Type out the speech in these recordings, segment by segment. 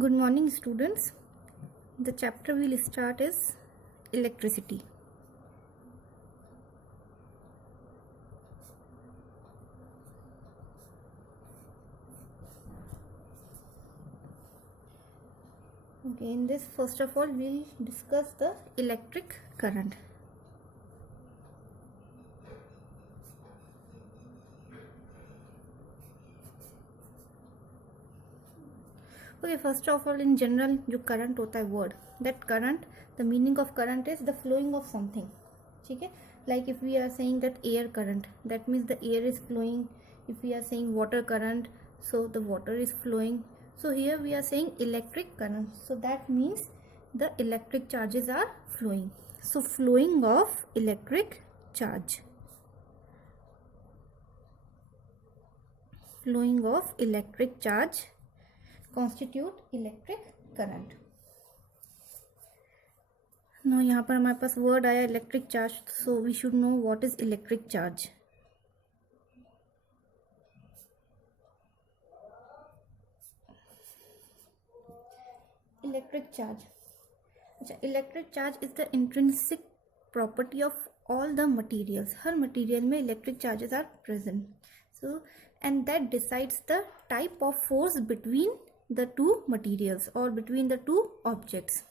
Good morning, students. The chapter we'll start is electricity. Okay, in this, first of all, we'll discuss the electric current. Okay, first of all, in general, जो current होता है word, that current, the meaning of current is the flowing of something. ठीक है? Like if we are saying that air current, that means the air is flowing. If we are saying water current, so the water is flowing. So here we are saying electric current. So that means the electric charges are flowing. So flowing of electric charge. Flowing of electric charge constitute electric current. Now यहाँ पर हमारे पास word आया electric charge, so we should know what is electric charge. Electric charge. अच्छा, electric charge is the intrinsic property of all the materials. Her material में electric charges are present. So and that decides the type of force between the two materials or between the two objects.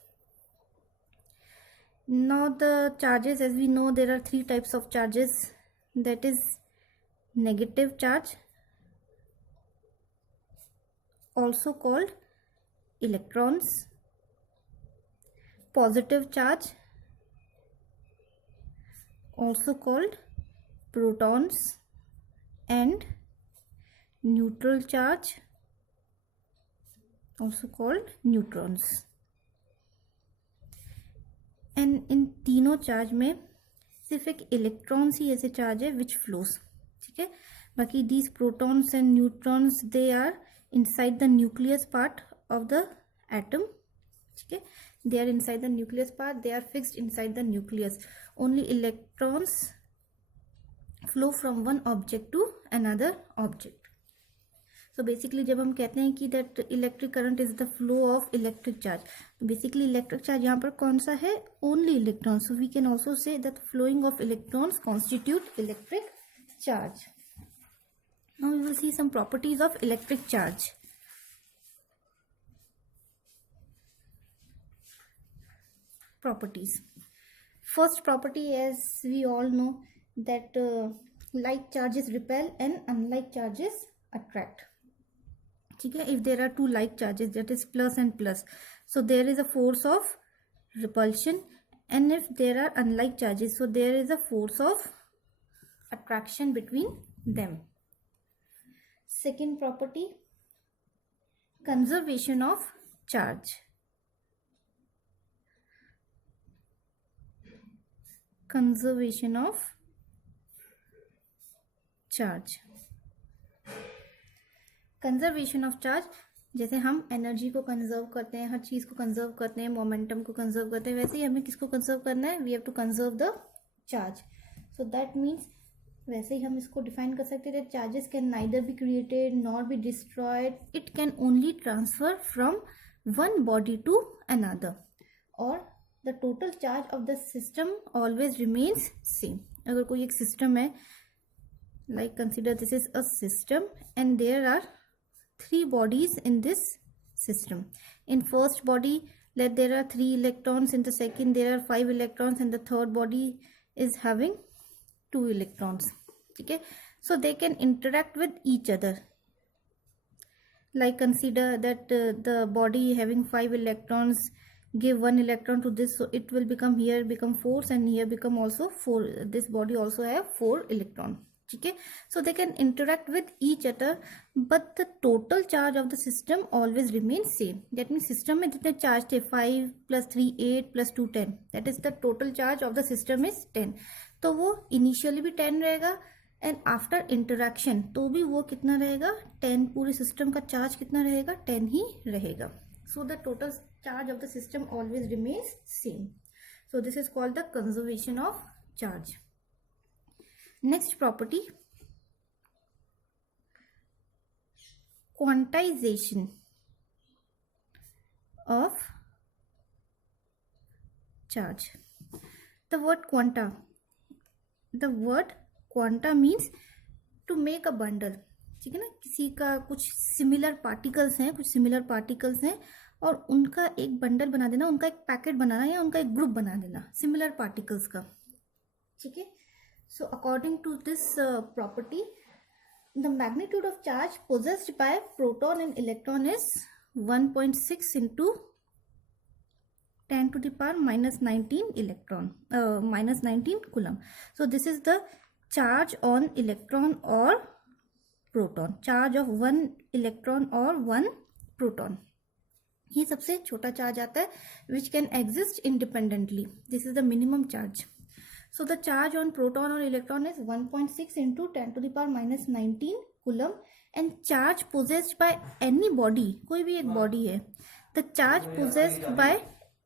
Now the charges, as we know, there are three types of charges, that is negative charge, also called electrons, positive charge, also called protons, and neutral charge, also called neutrons. And in तीनों charge में सिर्फ एक electrons ही ऐसे charge है विच flows. ठीक है, बाकी these protons and neutrons they are inside the nucleus part of the atom. ठीक है, they are inside the nucleus part, they are fixed inside the nucleus. Only electrons flow from one object to another object. So basically जब हम कहते हैं कि that electric current is the flow of electric charge, basically electric charge यहाँ पर कौन सा है? Only electrons. So we can also say that flowing of electrons constitute electric charge. Now we will see some properties of electric charge. Properties. First property, as we all know, that like charges repel and unlike charges attract. ठीक है, if there are two like charges, that is plus and plus, so there is a force of repulsion, and if there are unlike charges, so there is a force of attraction between them. Second property, conservation of charge. Conservation of charge. Conservation of charge, जैसे हम energy को conserve करते हैं, हर चीज़ को conserve करते हैं, momentum को conserve करते हैं, वैसे ही हमें किसको कंजर्व करना है? We have to conserve the charge. So that means वैसे ही हम इसको डिफाइन कर सकते हैं, charges can neither be created nor be destroyed, it can only transfer from one body to another, और the total charge of the system always remains same. अगर कोई एक सिस्टम है, like consider this is a system and there are three bodies in this system. In first body, let there are 3 electrons, in the second there are 5 electrons, and the third body is having 2 electrons. Okay, so they can interact with each other. Like consider that the body having 5 electrons give 1 electron to this, so it will become, here become 4, and here become also 4. This body also have 4 electrons. ठीक है, so they can interact with each other, but the total charge of the system always remains same. That means system में जितने charge थे 5 plus 3 8 plus 2 10, that is the total charge of the system is 10. तो वो initially भी 10 रहेगा, and after interaction तो भी वो कितना रहेगा? 10. पूरे system का charge कितना रहेगा? 10 ही रहेगा. So the total charge of the system always remains same. So this is called the conservation of charge. Next property, quantization. of charge. The word quanta means to make a bundle. ठीक है ना, किसी का कुछ similar particles हैं और उनका एक बंडल बना देना, उनका एक पैकेट बनाना या उनका एक ग्रुप बना देना सिमिलर पार्टिकल्स का. ठीक है. So according to this property, the magnitude of charge possessed by proton and electron is 1.6 into 10 to the power minus 19 coulomb. So this is the charge on electron or proton, charge of one electron or one proton. ये सबसे छोटा charge आता है which can exist independently. This is the minimum charge. So the charge on proton or electron is 1.6 into 10 to the power minus 19 coulomb, and charge possessed by any body, कोई भी एक body है, the charge possessed by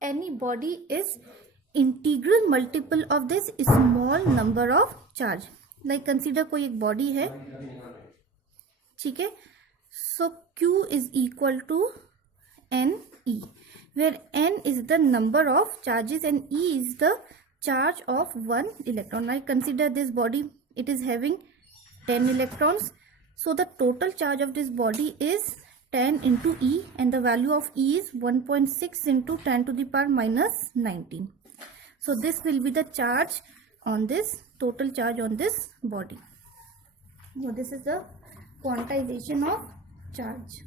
any body is integral multiple of this small number of charge. Like consider कोई एक body है, ठीक है. So Q is equal to NE, where N is the number of charges and E is the charge of one electron. I consider this body, it is having 10 electrons, so the total charge of this body is 10 into E, and the value of E is 1.6 into 10 to the power minus 19. So this will be the charge on this, total charge on this body. So this is the quantization of charge.